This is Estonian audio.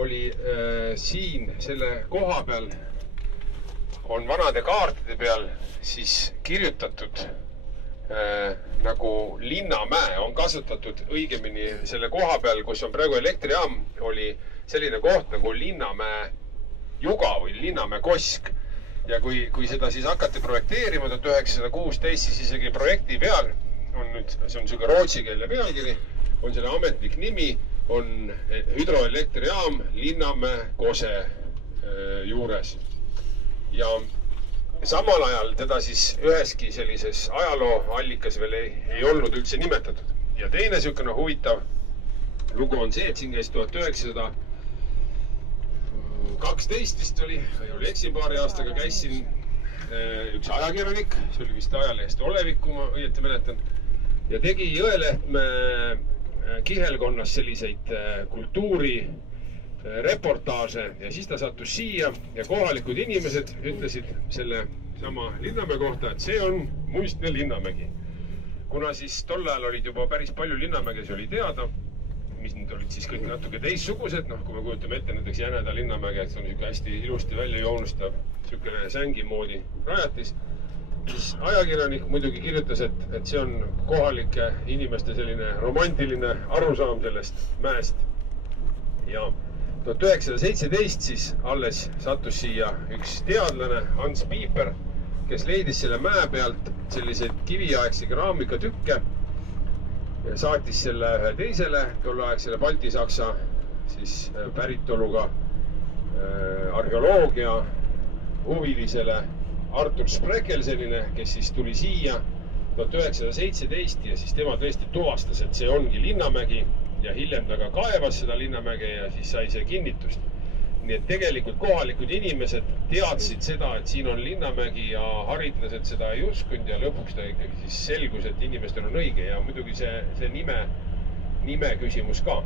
oli siin selle koha peal, on vanade kaartide peal siis kirjutatud nagu Linnamäe on kasutatud õigemini selle koha peal, kus on praegu elektrijaam, oli selline koht nagu Linnamäe juga või Linnamäe kosk. Ja kui seda siis hakati projekteerima 1916, siis isegi projekti peal on nüüd, see on selline rootsikeelne pealkiri, on selle ametlik nimi, on hüdroelektrijaam Linnamäe Kose juures. Ja samal ajal teda siis üheski sellises ajalooallikas veel ei olnud üldse nimetatud. Ja teine sükene huvitav lugu on see, et siin käis 1912 vist oli eksin paari aastaga, käis siin üks ajakirjanik, see oli vist ajalehest Olevik, kui ma õieti mäletan, ja tegi Jõelehtme kihelkonnas selliseid kultuurireportaaže ja siis ta sattus siia ja kohalikud inimesed ütlesid selle sama Linnamäe kohta, et see on muistne Linnamägi. Kuna siis tol ajal olid juba päris palju Linnamägesi oli teada, mis nüüd olid siis kõik natuke teissugused, kui me kujutame ette näiteks Jäneda Linnamäge, et see on hästi ilusti välja joonustav sükene sängi moodi rajatis, siis ajakirjanik muidugi kirjutas, et see on kohalike inimeste selline romantiline arusaam sellest mäest. Ja 1917 siis alles sattus siia üks teadlane, Hans Piiper, kes leidis selle mäe pealt selliseid kiviaegse keraamikatükke ja saatis selle ühe teisele tolleaegsele Balti-Saksa siis päritoluga arheoloogia huvilisele Artur Sprekelsenile, kes siis tuli siia 1917 ja siis tema tõesti tuvastas, et see ongi Linnamägi ja hiljem ta ka kaevas seda Linnamäge ja siis sai see kinnitust. Nii et tegelikult kohalikud inimesed teadsid seda, et siin on Linnamägi ja haritlased seda ei uskunud ja lõpuks ta ikkagi siis selgus, et inimestel on õige ja muidugi see nime küsimus ka.